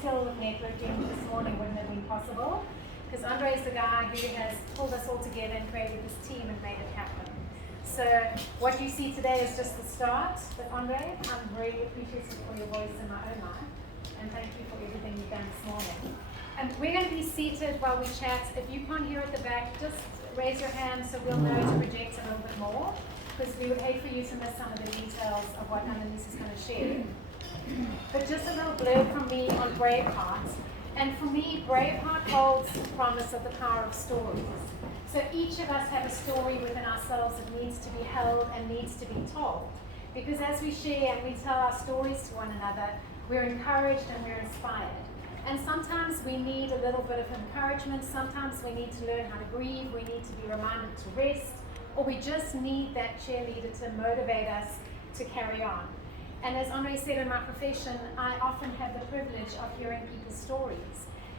skill of networking this morning wouldn't have been possible, because Andre is the guy who has pulled us all together and created this team and made it happen. So what you see today is just the start. But Andre, I'm very appreciative for your voice in my own life, and thank you for everything you've done this morning. And we're going to be seated while we chat. If you can't hear at the back, just raise your hand so we'll know to project a little bit more, because we would hate for you to miss some of the details of what Annalize is going to share. But just a little blurb from me on BraveHeart. And for me, BraveHeart holds the promise of the power of stories. So each of us have a story within ourselves that needs to be held and needs to be told. Because as we share and we tell our stories to one another, we're encouraged and we're inspired. And sometimes we need a little bit of encouragement, sometimes we need to learn how to grieve, we need to be reminded to rest, or we just need that cheerleader to motivate us to carry on. And as Andre said, in my profession, I often have the privilege of hearing people's stories.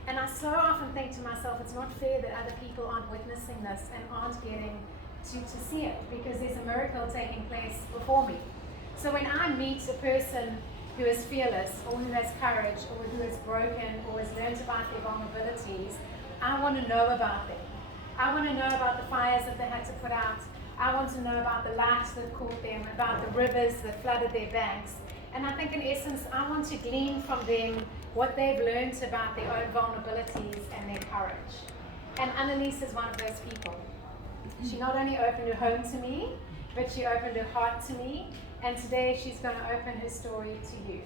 And I so often think to myself, it's not fair that other people aren't witnessing this and aren't getting to see it, because there's a miracle taking place before me. So when I meet a person who is fearless, or who has courage, or who is broken, or has learned about their vulnerabilities, I want to know about them. I want to know about the fires that they had to put out. I want to know about the lights that caught them, about the rivers that flooded their banks. And I think in essence, I want to glean from them what they've learned about their own vulnerabilities and their courage. And Annalize is one of those people. She not only opened her home to me, but she opened her heart to me. And today she's going to open her story to you.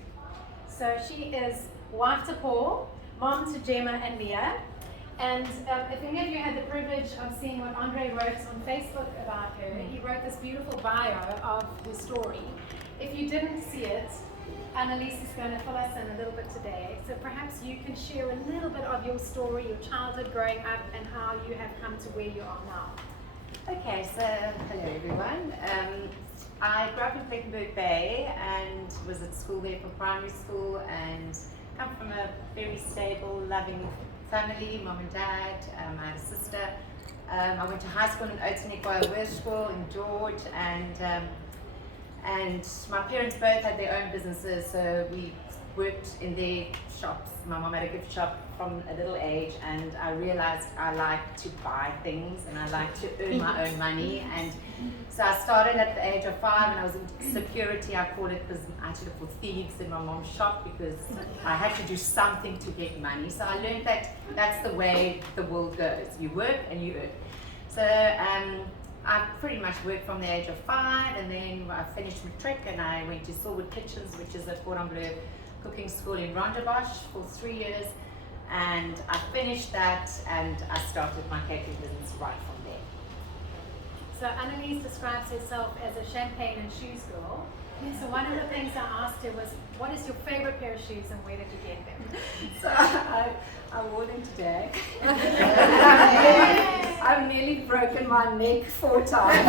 So she is wife to Paul, mom to Gemma and Mia. And if any of you had the privilege of seeing what Andre wrote on Facebook about her, he wrote this beautiful bio of her story. If you didn't see it, Annalize is going to fill us in a little bit today. So perhaps you can share a little bit of your story, your childhood growing up, and how you have come to where you are now. Okay, so hello everyone. I grew up in Plettenberg Bay and was at school there for primary school, and come from a very stable, loving family, mom and dad. I had a sister. I went to high school in Oudtshoorn School in George, and my parents both had their own businesses, so we worked in their shops. My mom had a gift shop from a little age, and I realized I like to buy things and I like to earn my own money. And so I started at the age of 5, and I was in security, I call it, because I had to look for thieves in my mom's shop because I had to do something to get money. So I learned that that's the way the world goes. You work and you earn. So I pretty much worked from the age of 5, and then I finished matric and I went to Silwood Kitchens, which is a Cordon Bleu cooking school in Rondebosch for 3 years, and I finished that and I started my catering business right from there. So Annalize describes herself as a champagne and shoes girl. So one of the things I asked her was, what is your favorite pair of shoes and where did you get them? So I wore them today. I've nearly broken my neck 4 times.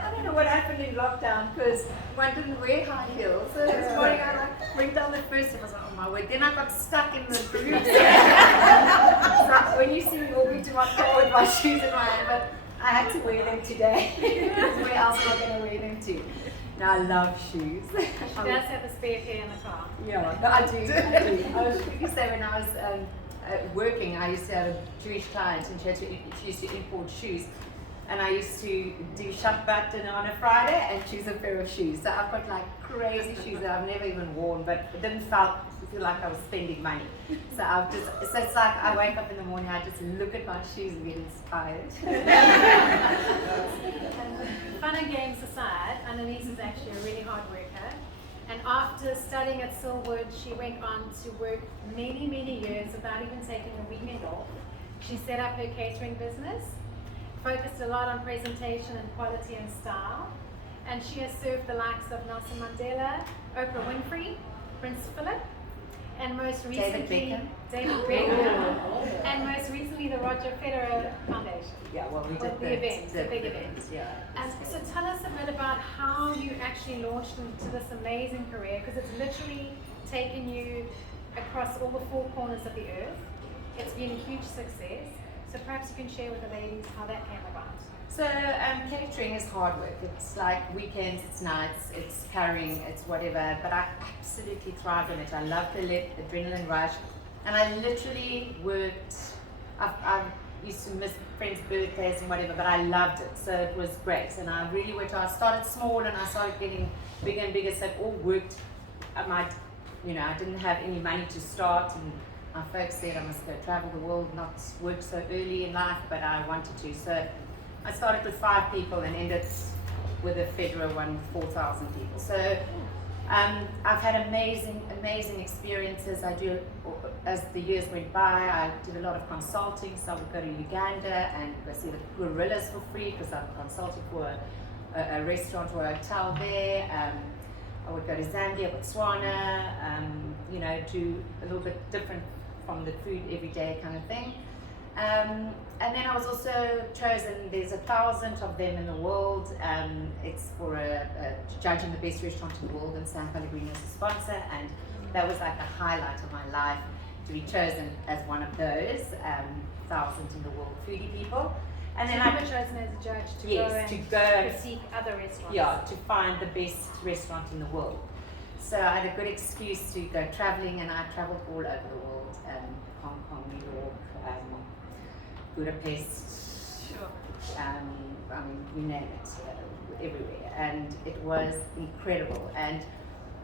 I don't know what happened in lockdown, because one didn't wear high heels. So this morning I went down the first step, I was like, oh my word. Then I got stuck in the boots. So when you see me walking to my car with my shoes in my hand, but I had to wear them today, because where else am I going to wear them to? Now I love shoes. She does have a spare pair in the car. Yeah, I do. I was going to say, when I was working, I used to have a Jewish client, and she used to import shoes. And I used to do shut button on a Friday and choose a pair of shoes. So I've got like crazy shoes that I've never even worn, but it didn't feel like I was spending money. So it's like I wake up in the morning, I just look at my shoes and get inspired. Fun and games aside, Annalize is actually a really hard worker. And after studying at Silwood, she went on to work many, many years without even taking a weekend off. She set up her catering business, focused a lot on presentation and quality and style, and she has served the likes of Nelson Mandela, Oprah Winfrey, Prince Philip, and most recently David Beckham, and most recently the Roger Federer Foundation. Yeah, well, we did the events, the big events. Yeah. And so tell us a bit about how you actually launched into this amazing career, because it's literally taken you across all the 4 corners of the earth. It's been a huge success. So perhaps you can share with the ladies how that came about. So catering is hard work. It's like weekends, it's nights, it's carrying, it's whatever. But I absolutely thrive in it. I love the adrenaline rush, and I literally worked. I used to miss friends' birthdays and whatever, but I loved it. So it was great, and I really worked. I started small, and I started getting bigger and bigger. So it all worked. I didn't have any money to start, and my folks said I must go travel the world, not work so early in life, but I wanted to. So I started with 5 people and ended with a federal one with 4,000 people. So I've had amazing experiences. As the years went by, I did a lot of consulting. So I would go to Uganda and go see the gorillas for free because I'm consulting for a restaurant or a hotel there. I would go to Zambia, Botswana, do a little bit different from the food every day kind of thing. And then I was also chosen, there's 1,000 of them in the world. It's for judging the best restaurant in the world, and San Pellegrino is a sponsor, and that was like a highlight of my life, to be chosen as one of those 1,000 in the world foodie people. And then I was chosen as a judge to go and critique other restaurants. Yeah, to find the best restaurant in the world. So I had a good excuse to go traveling, and I traveled all over the world, Hong Kong, New York, Budapest, sure. You name it, everywhere. And it was incredible. And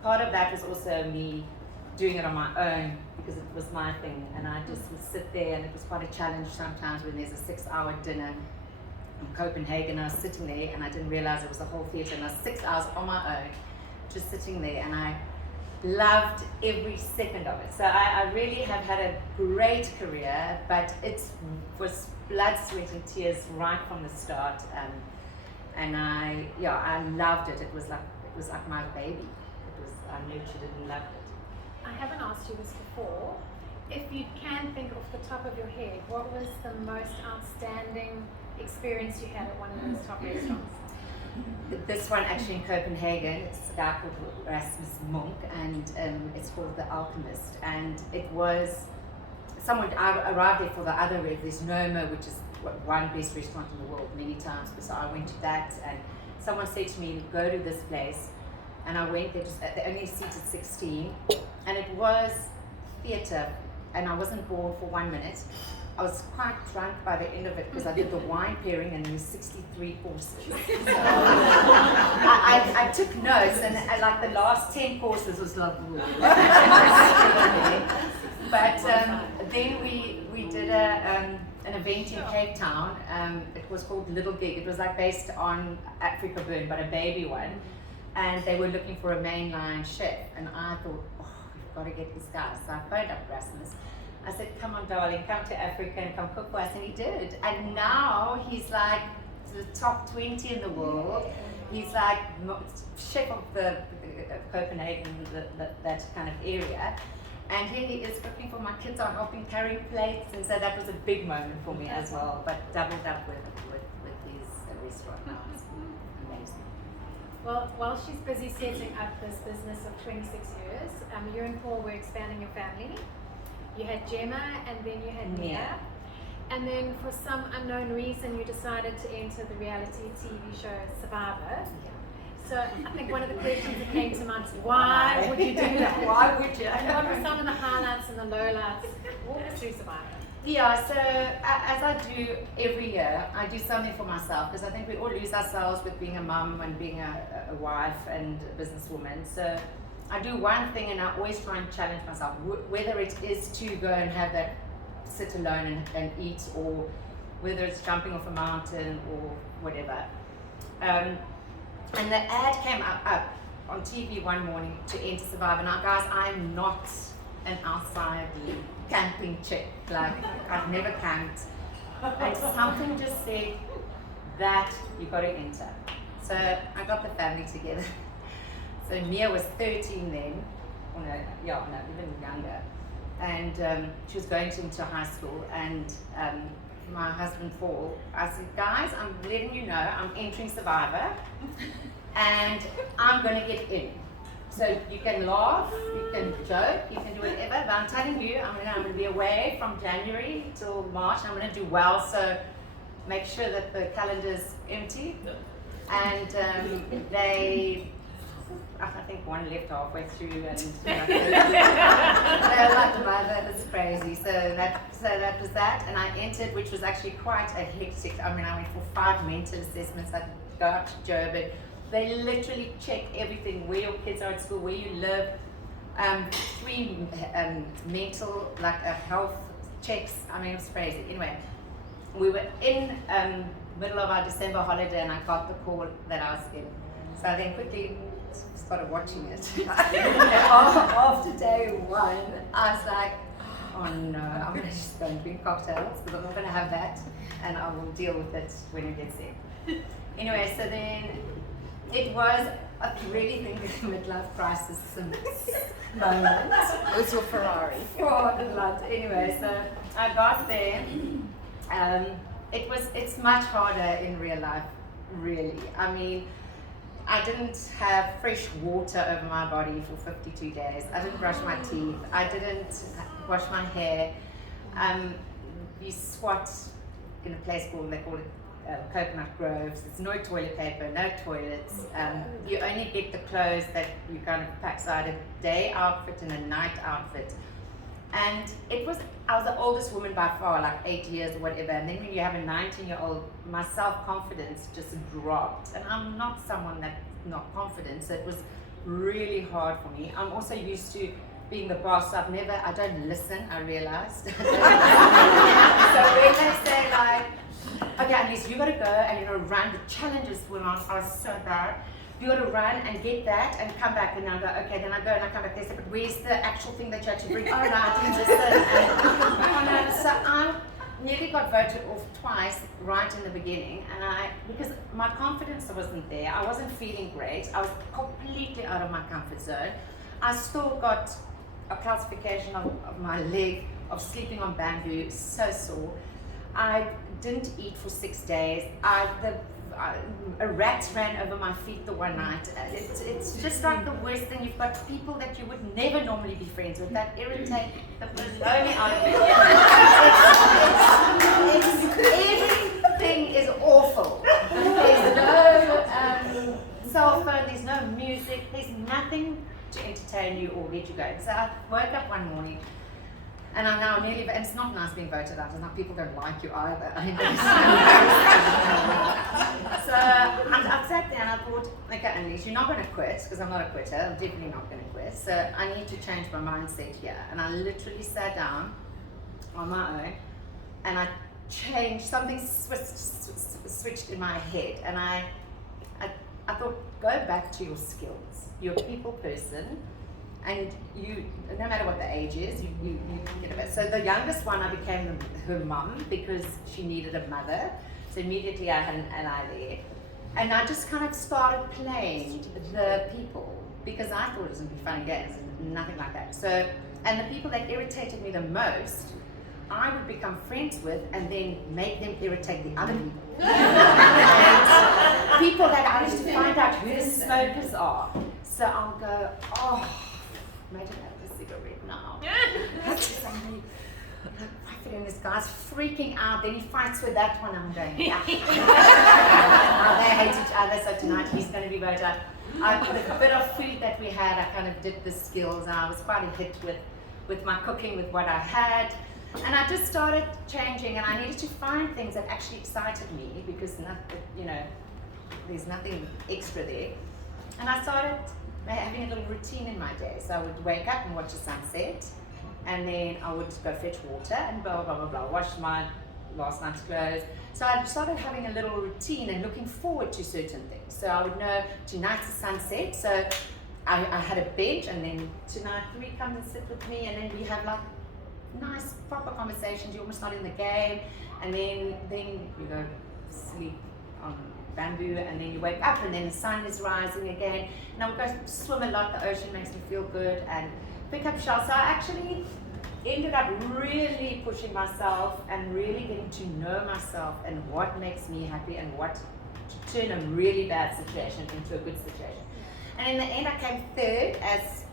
part of that was also me doing it on my own, because it was my thing, and I just would sit there, and it was quite a challenge sometimes when there's a 6-hour dinner in Copenhagen. I was sitting there, and I didn't realize it was a whole theatre, and I was 6 hours on my own, just sitting there, and I loved every second of it. So I really have had a great career, but it was blood, sweat, and tears right from the start, and I loved it. It was like my baby. I nurtured it and loved it. I haven't asked you this before. If you can think off the top of your head, what was the most outstanding experience you had at one of those top restaurants? This one actually in Copenhagen, it's a guy called Rasmus Monk, and it's called The Alchemist. And it was I arrived there for the other there's Noma, which is one best restaurant in the world many times. So I went to that, and someone said to me, go to this place. And I went there, they only seated 16, and it was theatre, and I wasn't bored for 1 minute. I was quite drunk by the end of it because I did the wine pairing, and there were 63 courses. I took notes, and like the last 10 courses was like, but then we did an event in Cape Town. It was called Little Gig. It was like based on Africa Burn, but a baby one. And they were looking for a mainline chef, and I thought, we've got to get this guy. So I phoned up Rasmus. I said, come on, darling, come to Africa and come cook for us, and he did. And now he's like the top 20 in the world. He's like chef of the Copenhagen, that kind of area. And he is cooking for my kids. I'm helping carry plates, and so that was a big moment for me as well. But doubled up with his restaurant now. Well, while she's busy setting up this business of 26 years, you and Paul were expanding your family. You had Gemma, and then you had Mia. And then for some unknown reason, you decided to enter the reality TV show Survivor. So I think one of the questions that came to mind is, why would you do that? Why would you? And what were some of the highlights and the lowlights? Walk us through Survivor. Yeah, so as I do every year, I do something for myself, because I think we all lose ourselves with being a mum and being a wife and a businesswoman. So I do one thing, and I always try and challenge myself, whether it is to go and have that sit alone and eat, or whether it's jumping off a mountain or whatever. And the ad came up on TV one morning to enter Survivor. Now guys, I'm not an outside camping chick, like I've never camped, and something just said that you got to enter. So I got the family together. So Mia was 13 then, even younger, and she was going into high school, and my husband Paul, I said, guys, I'm letting you know I'm entering Survivor, and I'm going to get in. So you can laugh, you can joke, you can do whatever, but I'm telling you, I'm going to be away from January till March, and I'm going to do well. So make sure that the calendar's empty. And I think one left halfway through, and they're like, mother, that's crazy. So that was that, and I entered, which was actually quite a hectic. I mean, I went for 5 mental assessments. I go up to Joe, but they literally check everything: where your kids are at school, where you live, 3 mental, like health checks. I mean, it was crazy. Anyway, we were in middle of our December holiday, and I got the call that I was in. So I then quickly started watching it. After day 1, I was like, oh no, I'm going to just go and drink cocktails, because I'm not going to have that, and I will deal with it when it gets there. Anyway, so then it was, I really think, a midlife crisis moment. It was your Ferrari. Anyway, so I got there. It's much harder in real life, really. I mean, I didn't have fresh water over my body for 52 days. I didn't brush my teeth. I didn't wash my hair. You squat in a place they call it Coconut Groves. It's no toilet paper, no toilets. You only get the clothes that you kind of pack, so I had a day outfit and a night outfit. And I was the oldest woman by far, like 8 years or whatever. And then when you have a 19-year-old, my self-confidence just dropped. And I'm not someone that's not confident, so it was really hard for me. I'm also used to being the boss. I don't listen, I realized. So when they say like, okay, Annalize, you gotta go and you're gonna run, the challenges when I was so bad. You got to run and get that and come back, and I go, okay, then I go and I come back. They say, but where's the actual thing that you had to bring? Oh no, I didn't listen. So I nearly got voted off twice right in the beginning, and because my confidence wasn't there. I wasn't feeling great. I was completely out of my comfort zone. I still got a calcification of my leg, of sleeping on bamboo, so sore. I didn't eat for 6 days. A rat ran over my feet the one night. It's just like the worst thing. You've got people that you would never normally be friends with that irritate the baloney out of you. Everything is awful. There's no cell phone, there's no music, there's nothing to entertain you or get you going. So I woke up one morning, and I'm now nearly, and it's not nice being voted out. It's not, people don't like you either. So I sat there and I thought, okay, Annalize, you're not going to quit, because I'm not a quitter. I'm definitely not going to quit. So I need to change my mindset here. And I literally sat down on my own, and I changed, something switched in my head. And I thought, go back to your skills. You're a people person. And you, no matter what the age is, you get a bit. So the youngest one, I became her mum because she needed a mother. So immediately I had an ally there. And I just kind of started playing the people because I thought it was going to be fun and games, and nothing like that. So, and the people that irritated me the most, I would become friends with and then make them irritate the other people. And people that I used to find out who the smokers are. So I'll go, oh, imagine having a cigarette now. And this guy's freaking out, then he fights with that one. I'm going, yeah. Now they hate each other, so tonight he's going to be voted out. I put a bit of food that we had, I kind of did the skills, and I was quite a hit with my cooking, with what I had. And I just started changing, and I needed to find things that actually excited me, because there's nothing extra there. And I started having a little routine in my day. So I would wake up and watch the sunset, and then I would go fetch water and blah, blah, blah, blah, wash my last night's clothes. So I started having a little routine and looking forward to certain things. So I would know tonight's the sunset, so I had a bench, and then tonight 3 come and sit with me, and then we have like nice proper conversations. You're almost not in the game, and then you go sleep on bamboo, and then you wake up and then the sun is rising again, and I would go swim a lot. The ocean makes me feel good, and pick up shells. So I actually ended up really pushing myself and really getting to know myself and what makes me happy and what to turn a really bad situation into a good situation. And in the end I came third as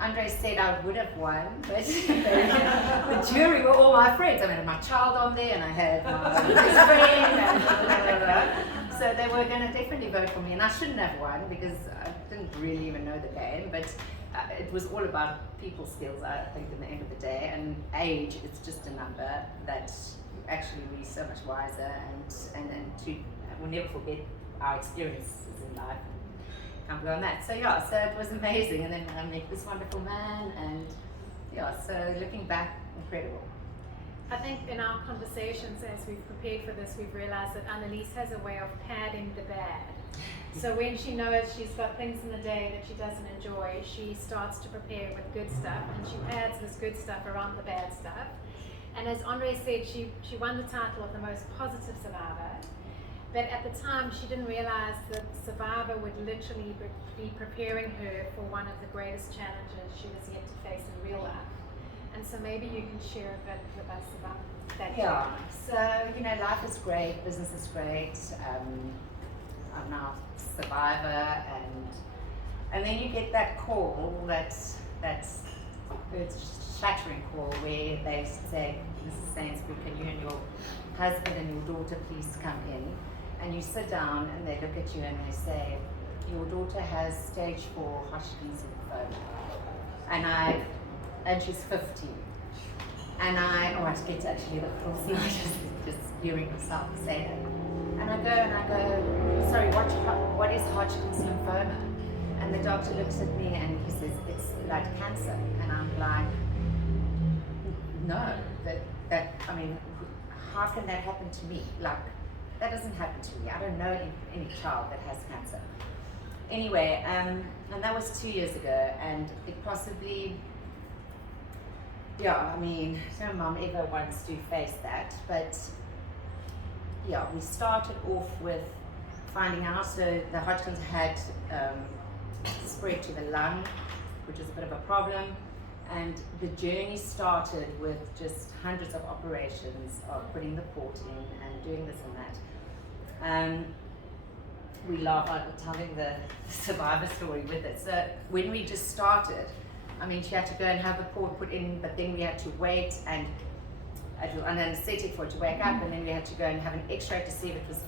Andre said I would have won, but the jury were all my friends. I had my child on there, and I had my best friend, and blah, blah, blah. So they were going to definitely vote for me, and I shouldn't have won because I didn't really even know the game, but it was all about people skills, I think, in the end of the day, and age, it's just a number that actually we're so much wiser, and we'll never forget our experiences in life. Can't go on that. So yeah, so it was amazing, and then I met this wonderful man, and yeah, so looking back, incredible. I think in our conversations as we've prepared for this, we've realized that Annalize has a way of padding the bad. So when she knows she's got things in the day that she doesn't enjoy, she starts to prepare with good stuff, and she adds this good stuff around the bad stuff. And as Andre said, she won the title of the most positive survivor. But at the time, she didn't realize that Survivor would literally be preparing her for one of the greatest challenges she was yet to face in real life. And so maybe you can share a bit with us about that. Yeah, so life is great, business is great. I'm now a survivor, and then you get that call, that's shattering call, where they say, Mrs. Sainsbury, can you and your husband and your daughter please come in? And you sit down and they look at you and they say, your daughter has stage 4 Hodgkin's lymphoma. And she's 15. And I get actually the full slide, just hearing myself say it. And I go, sorry, what is Hodgkin's lymphoma? And the doctor looks at me and he says, it's blood cancer. And I'm like, no, I mean, how can that happen to me? Like, that doesn't happen to me. I don't know any child that has cancer. Anyway, and that was 2 years ago, and it possibly, I mean, no mum ever wants to face that, but yeah, we started off with finding out, so the Hodgkin's had spread to the lung, which is a bit of a problem, and the journey started with just hundreds of operations of putting the port in and doing this and that. We laugh at telling the survivor story with it. So when we just started, I mean, she had to go and have the port put in, but then we had to wait and an anesthetic for it to wake up, and then we had to go and have an x-ray to see if it was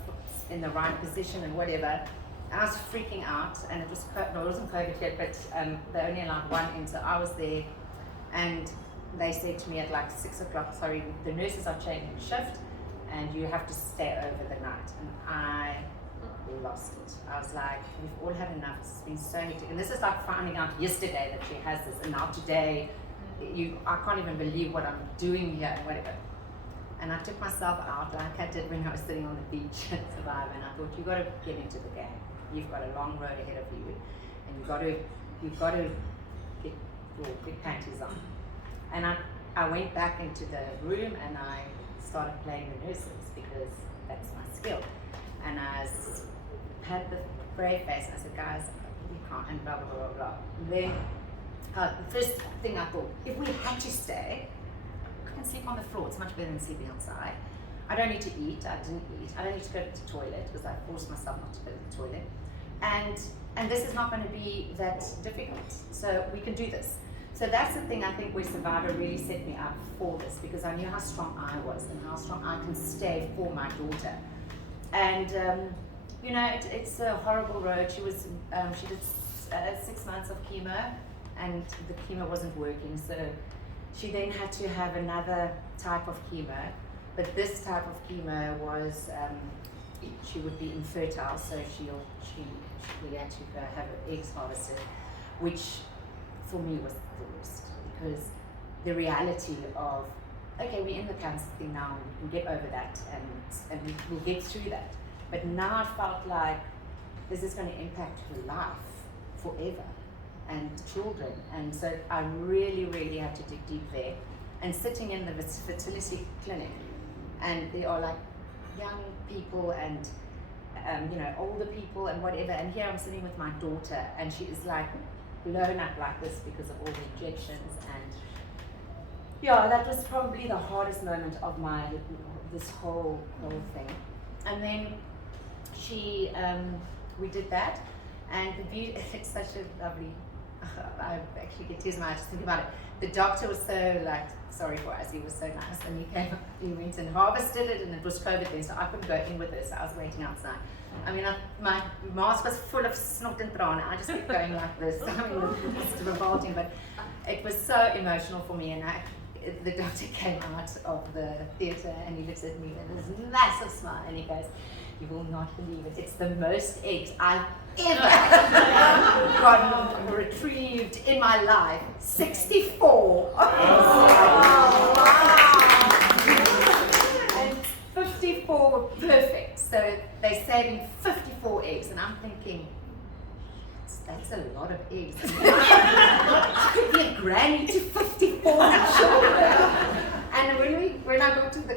in the right position and whatever. And I was freaking out, and it wasn't COVID yet, but they only allowed one in, so I was there, and they said to me at like 6 o'clock, sorry, the nurses are changing shift, and you have to stay over the night. And I lost it. I was like, we've all had enough, it's been so hectic. And this is like finding out yesterday that she has this, and now today, I can't even believe what I'm doing here and whatever. And I took myself out like I did when I was sitting on the beach at Survivor, and I thought, you've got to get into the game. You've got a long road ahead of you, and you've got to get your big panties on. And I went back into the room and I started playing the nurses because that's my skill. And I had the brave face. I said, guys, we can't, and blah, blah, blah, blah. And then the first thing I thought, if we had to stay, I can sleep on the floor. It's much better than sleeping outside. I don't need to eat. I didn't eat. I don't need to go to the toilet because I forced myself not to go to the toilet. And this is not going to be that difficult. So we can do this. So that's the thing I think where Survivor really set me up for this, because I knew how strong I was and how strong I can stay for my daughter. And it's a horrible road. She did 6 months of chemo, and the chemo wasn't working. So she then had to have another type of chemo. But this type of chemo was, she would be infertile, so we had to go have her eggs harvested, which for me was the worst, because the reality of, okay, we're in the cancer thing now, we can get over that, and we'll get through that. But now I felt like this is going to impact her life forever, and children, and so I really, really had to dig deep there. And sitting in the fertility clinic, and there are like young people and older people and whatever, and here I'm sitting with my daughter, and she is like blown up like this because of all the injections. And yeah, that was probably the hardest moment of this whole thing. And then we did that, and it's such a lovely, I actually get tears in my eyes just thinking about it. The doctor was so like sorry for us. He was so nice, and he went and harvested it, and it was COVID then, so I couldn't go in with it. So I was waiting outside. I mean, my mask was full of snot and trane. I just kept going like this. I mean, it was revolting, but it was so emotional for me. And the doctor came out of the theatre and he looks at me with this massive smile and he goes, "You will not believe it. It's the most eggs I've ever gotten retrieved in my life. 64. And 54 were perfect. So they saved me 54 eggs, and I'm thinking, that's a lot of eggs. I could be a granny to 54 children. And when I got to the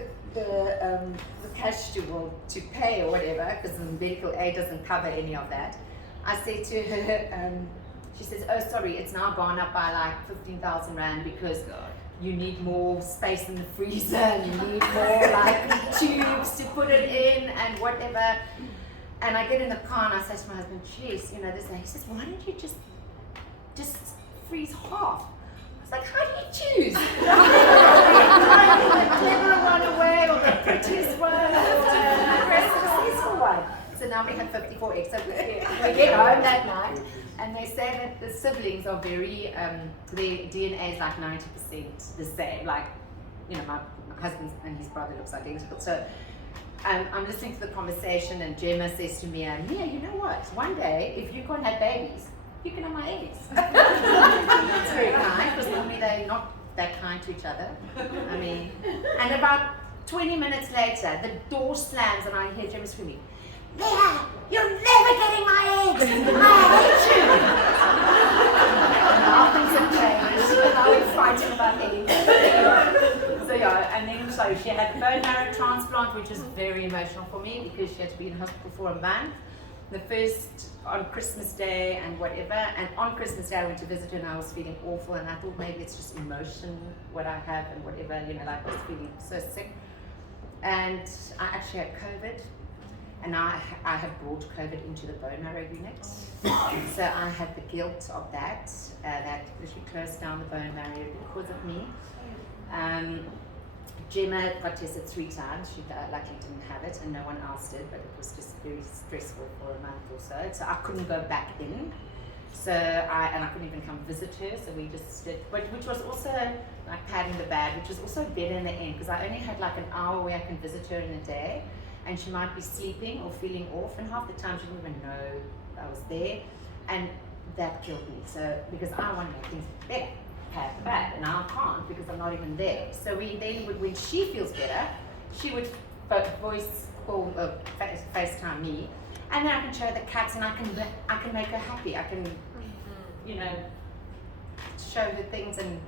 cash to pay or whatever, because the medical aid doesn't cover any of that, I said to her, she says, "Oh, sorry, it's now gone up by like 15,000 rand because you need more space in the freezer, and you need more like tubes to put it in and whatever." And I get in the car and I say to my husband, "Jeez, you know this." And he says, "Why don't you just freeze half?" I was like, "How do you choose? The clever one away, or the prettiest one, or the successful one?" So now we have 54 eggs. So we get home that night, and they say that the siblings are very, their DNA is like 90% the same. Like, you know, my husband and his brother looks identical. So I'm listening to the conversation, and Gemma says to Mia, "Mia, you know what? One day, if you can't have babies, you can have my eggs." It's very kind, because normally they're not that kind to each other. I mean, and about 20 minutes later, the door slams, and I hear Gemma screaming, "Mia, you're never getting my eggs! I hate you!" Now things have changed, and now we're fighting about eggs. So yeah, and then so she had a bone marrow transplant, which was very emotional for me because she had to be in hospital for a month. The first on Christmas Day and whatever, and on Christmas Day I went to visit her and I was feeling awful, and I thought maybe it's just emotion what I have and whatever, you know, like I was feeling so sick. And I actually had COVID, and I had brought COVID into the bone marrow unit. So I had the guilt of that, that literally closed down the bone marrow because of me. Gemma got tested 3 times. She luckily didn't have it, and no one else did, but it was just very stressful for a month or so. So I couldn't go back in. So I couldn't even come visit her. So we just did, which was also like padding the bag, which was also better in the end because I only had like an hour where I can visit her in a day, and she might be sleeping or feeling off, and half the time she didn't even know I was there, and that killed me. So because I want to make things better. Have the bad, and I can't because I'm not even there. So we then would, when she feels better, she would FaceTime me, and then I can show her the cats, and I can make her happy. I can, you know, show her things and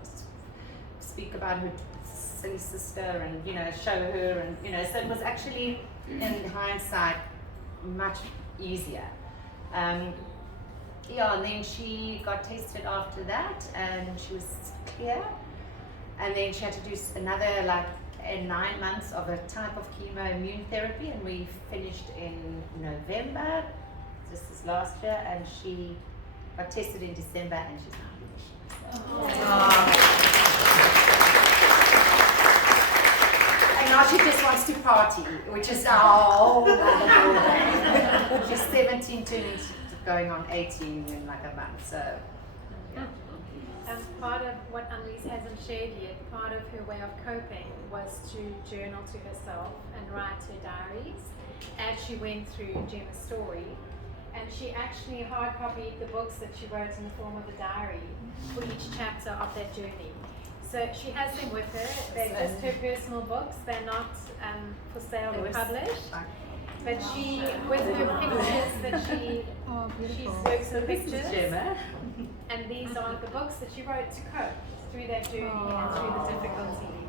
speak about her silly sister, and you know, show her, and you know. So it was actually, in hindsight, much easier. Yeah, and then she got tested after that, and she was clear. And then she had to do another 9 months of a type of chemo immune therapy, and we finished in November. This is last year, and she got tested in December, and she's now finished. And now she just wants to party, which is she's 17, going on 18 in like a month, so yeah. Part of what Annalize hasn't shared yet, part of her way of coping was to journal to herself and write her diaries as she went through Gemma's story, and she actually hard copied the books that she wrote in the form of a diary for each chapter of that journey. So she has them with her. They're just her personal books. They're not for sale or published. But she, with her pictures that she works with pictures, and these are the books that she wrote to cope through that journey and through the difficulties.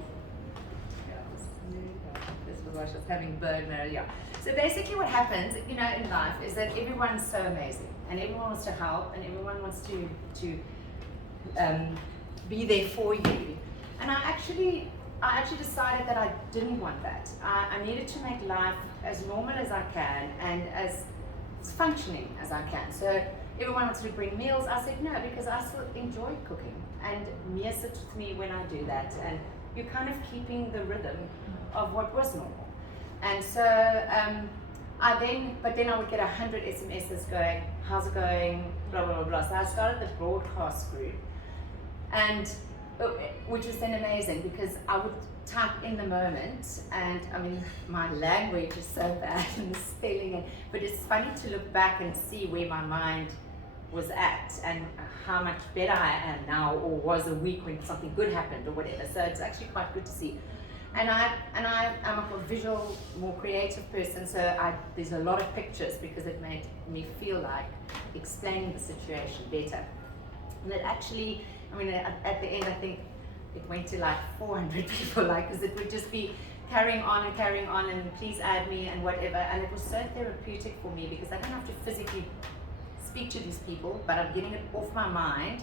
This was why she was having bone marrow, yeah. So basically what happens, you know, in life is that everyone's so amazing, and everyone wants to help, and everyone wants to be there for you. And I actually decided that I didn't want that. I needed to make life as normal as I can and as functioning as I can. So everyone wanted to bring meals. I said no, because I still enjoy cooking, and Mia sits with me when I do that, and you're kind of keeping the rhythm of what was normal. And so but then I would get 100 SMSs going, how's it going, blah, blah, blah, blah. So I started the broadcast group, and which was then amazing, because I would type in the moment, and I mean, my language is so bad and the spelling, but it's funny to look back and see where my mind was at and how much better I am now, or was a week when something good happened or whatever. So it's actually quite good to see. And I'm a visual, more creative person, so there's a lot of pictures, because it made me feel like explaining the situation better. And it actually, I mean, at the end, I think it went to like 400 people, like, because it would just be carrying on and please add me and whatever. And it was so therapeutic for me, because I don't have to physically speak to these people, but I'm getting it off my mind,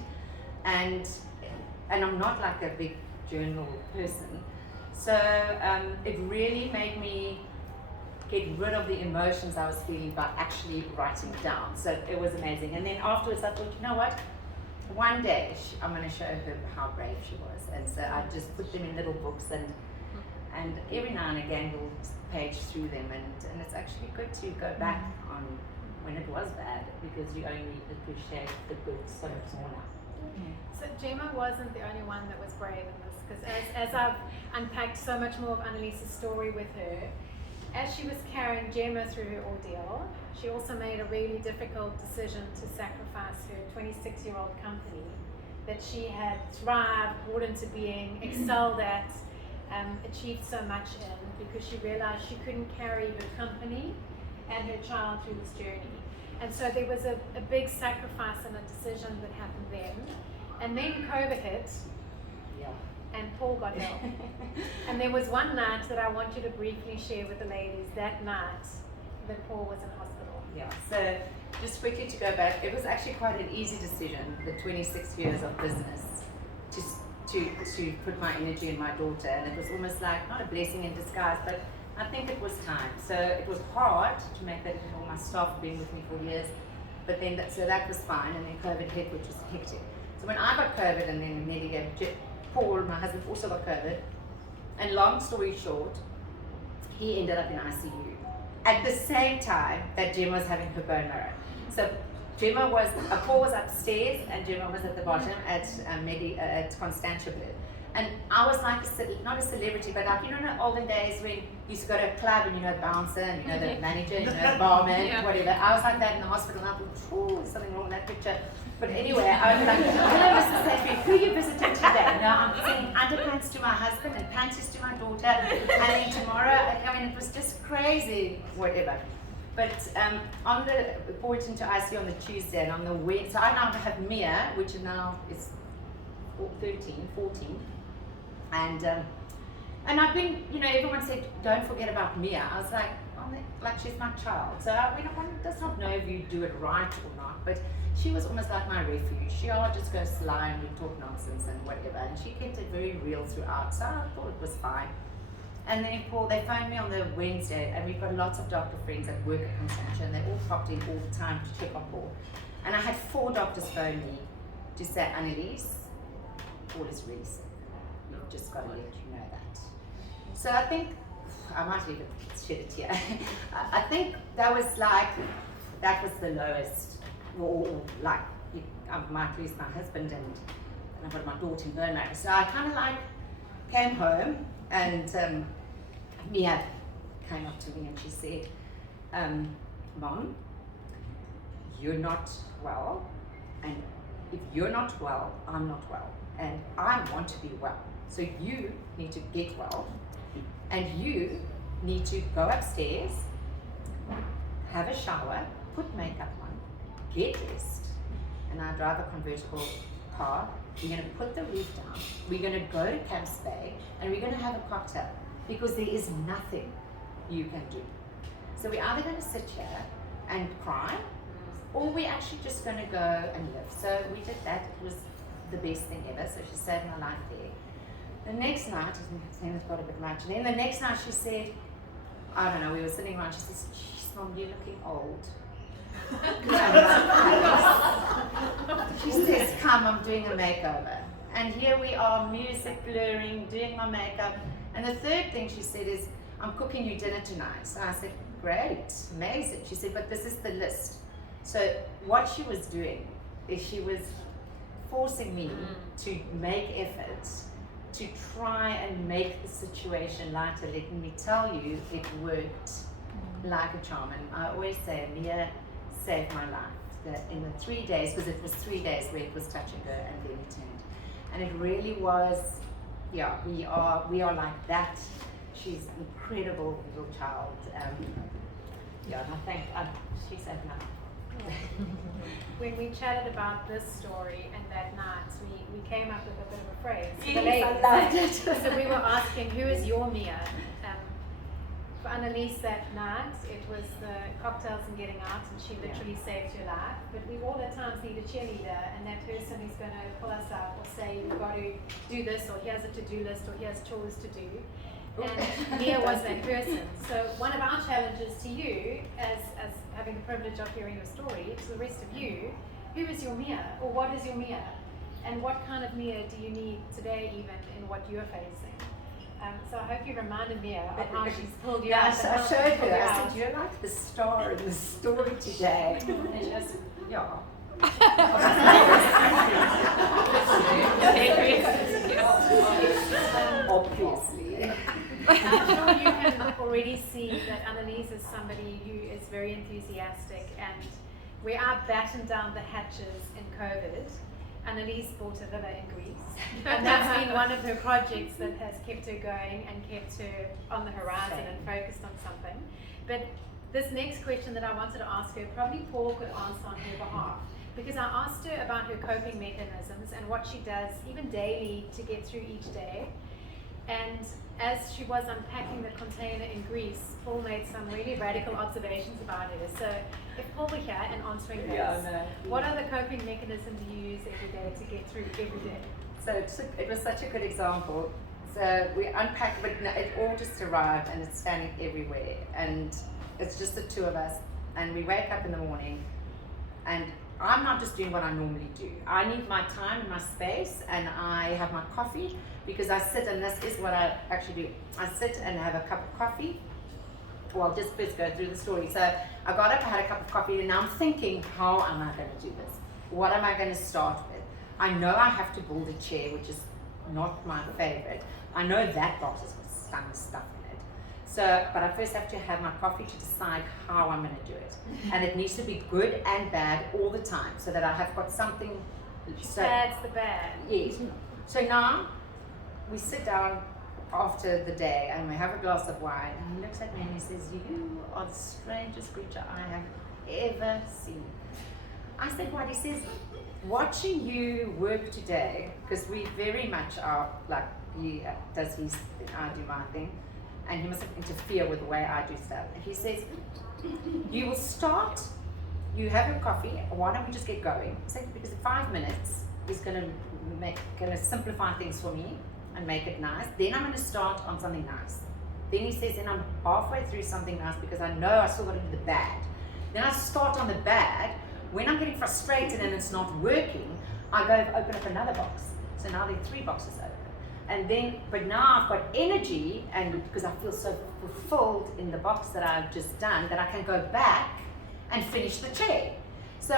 and I'm not like a big journal person. So it really made me get rid of the emotions I was feeling by actually writing it down. So it was amazing. And then afterwards I thought, you know what? One day I'm going to show her how brave she was. And so I just put them in little books, and every now and again we'll page through them. And it's actually good to go back on when it was bad, because you only appreciate the good so much more now. So Gemma wasn't the only one that was brave in this, because as I've unpacked so much more of Annalise's story with her, as she was carrying Gemma through her ordeal, she also made a really difficult decision to sacrifice her 26-year-old company that she had thrived, brought into being, excelled at, achieved so much in, because she realized she couldn't carry her company and her child through this journey. And so there was a big sacrifice and a decision that happened then. And then COVID hit, and Paul got ill. And there was one night that I want you to briefly share with the ladies, that night that Paul was in hospital. Yeah, so just quickly to go back, it was actually quite an easy decision, the 26 years of business, to put my energy in my daughter. And it was almost like, not a blessing in disguise, but I think it was time. So it was hard to make that, all my staff have been with me for years, but then so that was fine. And then COVID hit, which was hectic. So when I got COVID, and then immediately Paul, my husband, also got COVID, and long story short, he ended up in ICU at the same time that Gemma was having her bone marrow. So Paul was upstairs and Gemma was at the bottom at Constantia Bird. And I was like, not a celebrity, but like, you know, in the olden days when you used to go to a club and you know the bouncer and you know the manager, you know the barman, whatever. I was like that in the hospital, and I thought, oh, there's something wrong with that picture. But anyway, I was like, hello, Mrs. Sainsbury, who are you visiting today? Now I'm sending underpants to my husband and panties to my daughter, and then tomorrow, I mean, it was just crazy, whatever. But on the went into ICU on the Tuesday, and on the Wednesday, so I now have Mia, which now is 14. And I've been, you know, everyone said, don't forget about Mia. I was like, oh, like she's my child. So one does not know if you do it right or not, but she was almost like my refuge. She all just goes lie and we talk nonsense and whatever. And she kept it very real throughout. So I thought it was fine. And then Paul, they phoned me on the Wednesday, and we've got lots of doctor friends that work at Constantia, and they all popped in all the time to check on Paul. And I had 4 doctors phone me to say, Annalize, Paul is really sick. You've just got to let you know that. So I think, I might even shed a tear. I think that was the lowest, or like, I might lose my husband and I've got my daughter in bone marrow. So I kind of like came home, and Mia came up to me and she said, Mom, you're not well, and if you're not well, I'm not well, and I want to be well. So you need to get well, and you need to go upstairs, have a shower, put makeup on, get dressed, and I drive a convertible car. We're going to put the roof down, we're going to go to Camps Bay, and we're going to have a cocktail, because there is nothing you can do. So we're either going to sit here and cry, or we're actually just going to go and live. So we did that. It was the best thing ever. So she saved my life there. The next night, I think it's got a bit much, and then the next night she said, I don't know, we were sitting around, she says, geez, Mom, you're looking old. She says, come, I'm doing a makeover. And here we are, music blaring, doing my makeup. And the third thing she said is, I'm cooking you dinner tonight. So I said, great, amazing. She said, but this is the list. So what she was doing is she was forcing me to make efforts to try and make the situation lighter. Let me tell you, it worked like a charm. And I always say, Mia saved my life. In the 3 days, because it was 3 days where it was touch and go, and then it turned. And it really was, yeah, we are like that. She's an incredible little child. Yeah, and I think she's saved my life. When we chatted about this story and that night, we came up with a bit of a phrase. Yes, I loved it. So we were asking, who is your Mia? For Annalize that night, it was the cocktails and getting out, and she literally saved your life. But we all at times need a cheerleader, and that person who's going to pull us up or say, you've got to do this, or here's a to-do list, or here's chores to do. And Mia was that person. So one of our challenges to you, as having the privilege of hearing your story, to the rest of you, who is your Mia, or what is your Mia? And what kind of Mia do you need today, even in what you're facing? So I hope you reminded Mia of how she's pulled you out. I showed her. I said, you're like the star in the story today. And she said, yeah. Obviously. I'm sure you can already see that Annalize is somebody who is very enthusiastic, and where I battened down the hatches in COVID, Annalize bought a villa in Greece, and that's been one of her projects that has kept her going and kept her on the horizon and focused on something. But this next question that I wanted to ask her, probably Paul could answer on her behalf, because I asked her about her coping mechanisms and what she does even daily to get through each day. And as she was unpacking the container in Greece, Paul made some really radical observations about her. So if Paul were here and answering those, what are the coping mechanisms you use every day to get through every day? So it was such a good example. So we unpacked, but it all just arrived, and it's standing everywhere. And it's just the two of us. And we wake up in the morning, and I'm not just doing what I normally do. I need my time and my space, and I have my coffee, because I sit, and this is what I actually do. I sit and have a cup of coffee. Well, just first go through the story. So I got up, I had a cup of coffee, and now I'm thinking, how am I going to do this? What am I going to start with? I know I have to build a chair, which is not my favorite. I know that box has got some stuff in it. So, but I first have to have my coffee to decide how I'm going to do it. And it needs to be good and bad all the time, so that I have got something. So, Bad's the bad. yes. So now we sit down after the day and we have a glass of wine, and he looks at me and he says, you are the strangest creature I have ever seen. I said, what? He says, watching you work today, because we very much are like, he does his thing, I do my thing, and he mustn't interfere with the way I do stuff. And he says, you will start, you have your coffee, why don't we just get going? I said, because in 5 minutes he's going to simplify things for me and make it nice. Then I'm going to start on something nice. Then he says, and I'm halfway through something nice because I know I still got to do the bad. Then I start on the bad. When I'm getting frustrated and it's not working, I go open up another box. So now there are 3 boxes open. And then, but now I've got energy, and because I feel so fulfilled in the box that I've just done, that I can go back and finish the chair. So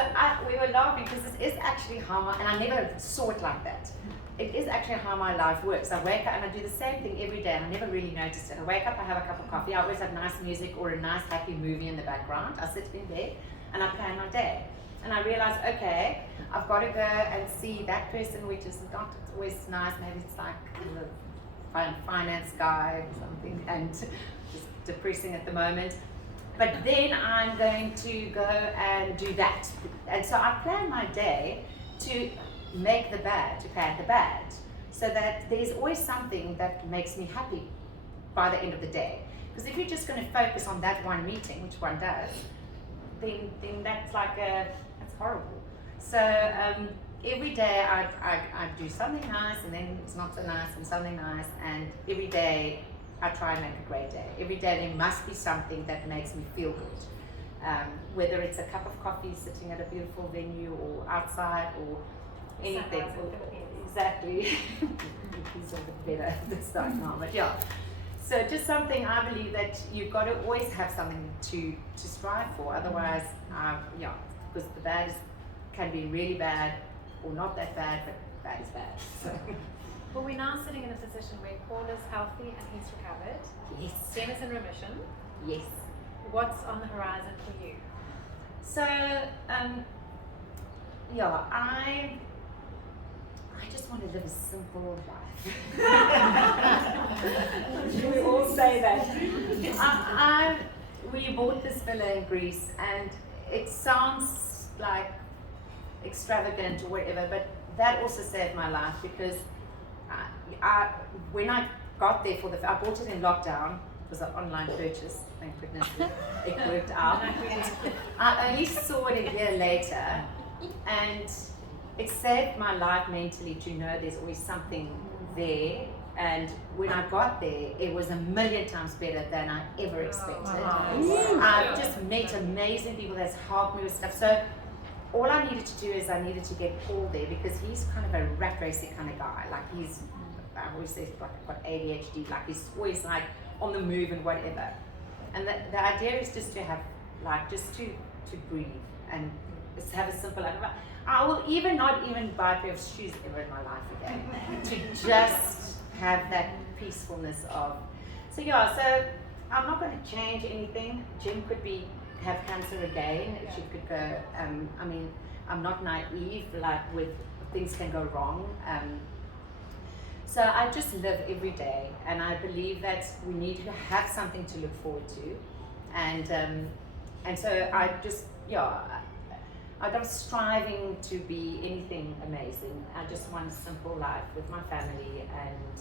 we were laughing because this is actually how and I never saw it like that. It is actually how my life works. I wake up and I do the same thing every day, and I never really noticed it. I wake up, I have a cup of coffee, I always have nice music or a nice happy movie in the background. I sit in bed and I plan my day. And I realize, okay, I've got to go and see that person, which is not always nice. Maybe it's like the finance guy or something, and just depressing at the moment. But then I'm going to go and do that. And so I plan my day to make the bad, to pad the bad, so that there's always something that makes me happy by the end of the day. Because if you're just going to focus on that one meeting, which one does, then that's like that's horrible. So every day I do something nice, and then it's not so nice, and something nice, and every day I try and make a great day. Every day there must be something that makes me feel good. whether it's a cup of coffee sitting at a beautiful venue or outside or anything. Exactly. He's a bit better this time now, but yeah. So just something, I believe that you've got to always have something to strive for. Otherwise, yeah, because the bad can be really bad or not that bad, but bad is bad. So. Well, we're now sitting in a position where Paul is healthy and he's recovered. Yes. Jen is in remission. Yes. What's on the horizon for you? So, yeah, I just want to live a simple life. We all say that. We bought this villa in Greece, and it sounds like extravagant or whatever, but that also saved my life because when I got there I bought it in lockdown. It was an online purchase, thank goodness it worked out. I only saw it a year later, and it saved my life mentally to know there's always something there. And when I got there, it was 1,000,000 times better than I ever expected. I've just met amazing people that's helped me with stuff. So all I needed to do is I needed to get Paul there because he's kind of a rat racing kind of guy. Like I always say like got ADHD, like he's always like on the move and whatever. And the idea is just to have like just to breathe and just have a simple life. I will not even buy a pair of shoes ever in my life again. To just have that peacefulness of. So yeah, so I'm not going to change anything. Jim could have cancer again. She could go. I mean, I'm not naive. Like with things can go wrong. So I just live every day, and I believe that we need to have something to look forward to, and so I just I'm not striving to be anything amazing. I just want a simple life with my family and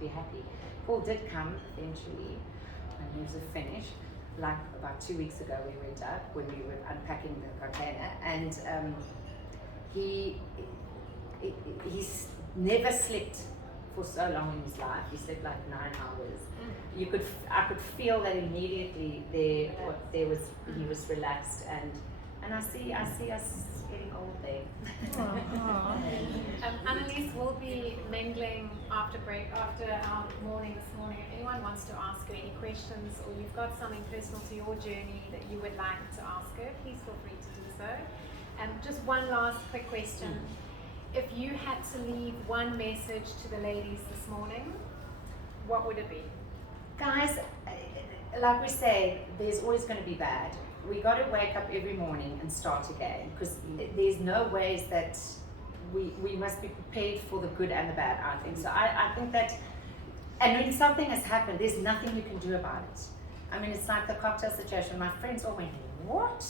be happy. Paul did come eventually, and he was finished. Like about 2 weeks ago, we went up when we were unpacking the container, and he's never slept for so long in his life. He slept like 9 hours. I could feel that immediately. He was relaxed, and I see us getting old there. Annalize will be mingling after our morning this morning. If anyone wants to ask her any questions, or you've got something personal to your journey that you would like to ask her, please feel free to do so. Just one last quick question. If you had to leave one message to the ladies this morning, what would it be? Guys, like we say, there's always going to be bad. We got to wake up every morning and start again, because there's no ways that we must be prepared for the good and the bad, I think. So I think that, and when something has happened, there's nothing you can do about it. I mean, it's like the cocktail situation. My friends all went, what?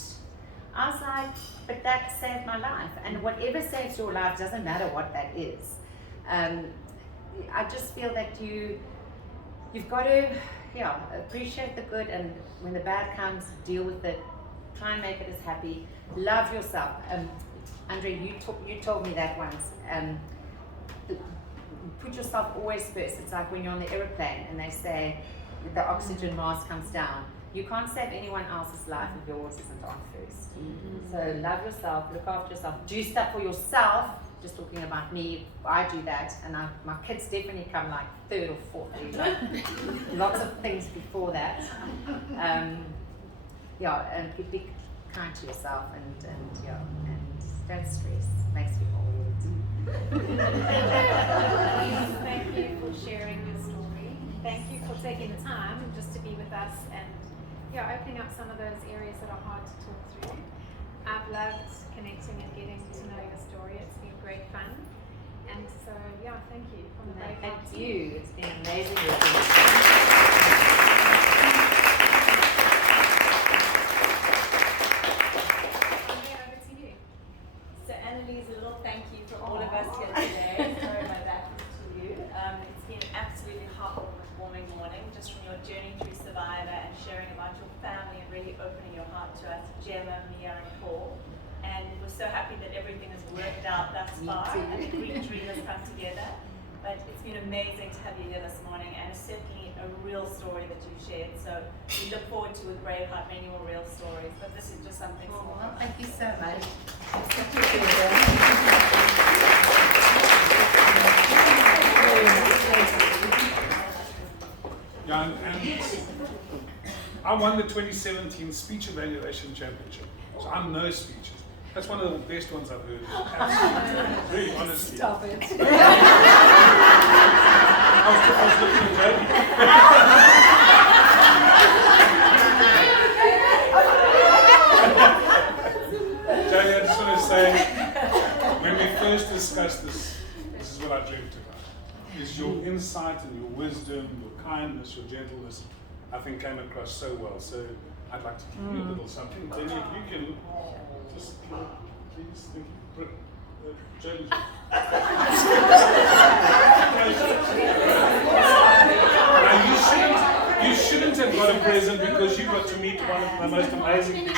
I was like, but that saved my life. And whatever saves your life, doesn't matter what that is. I just feel that you've got to appreciate the good, and when the bad comes, deal with it. Try and make it as happy. Love yourself. Andre, you told me that once. Put yourself always first. It's like when you're on the aeroplane and they say the oxygen mask comes down. You can't save anyone else's life if yours isn't on first. So love yourself, look after yourself, do stuff for yourself. Just talking about me, I do that, and my kids definitely come like third or fourth. Like, lots of things before that. And be kind to yourself, and don't stress. Makes you old. Thank you for sharing your story. Thank you for taking the time just to be with us and opening up some of those areas that are hard to talk through. I've loved connecting and getting to know your story. It's been great fun. And so, thank you from the BraveHeart Thank team. you. It's been amazing working with you. Over to you. So Annalize, a little thank you from all of us here today. Sorry my back is to you. It's been an absolutely heartwarming morning, just from your journey through Survivor and sharing about your family and really opening your heart to us, Gemma, Mia and Paul. And we're so happy that everything has worked out thus far and the Greek dream has come together. But it's been been amazing to have you here this morning, and it's certainly a real story that you've shared. So we look forward to with BraveHeart many more real stories, but this is just something small. Well, thank you so much. Yeah, and I won the 2017 Speech Evaluation Championship. So I'm no speeches. That's one of the best ones I've heard. Absolutely. Really, honestly. Stop it. I was looking at Jodie. Jodie, I just want to say, when we first discussed this is what I dreamt about. Is your insight and your wisdom, your kindness, your gentleness, I think came across so well. So I'd like to give you a little something. Then if you can just, please, thank you. Jodie. Now you shouldn't have got a present because you got to meet one of the most amazing people.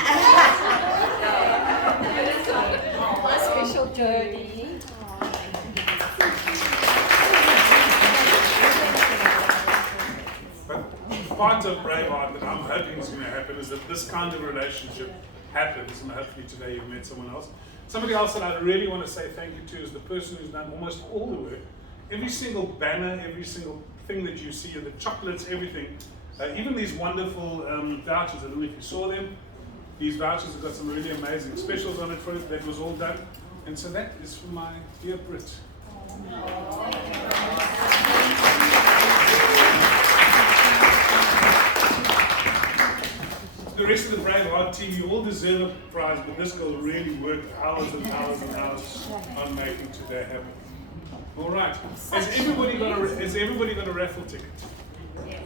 My special Jodie. But part of BraveHeart that I'm hoping is going to happen is that this kind of relationship happens, and hopefully today you've met someone else. Somebody else that I really want to say thank you to is the person who's done almost all the work. Every single banner, every single thing that you see, the chocolates, everything. Even these wonderful vouchers, I don't know if you saw them. These vouchers have got some really amazing specials on it for it. That was all done. And so that is for my dear Brit. The rest of the BraveHeart team, you all deserve a prize, but this girl really worked hours and hours and hours on making today happen. All right. Has everybody got a raffle ticket? Yes.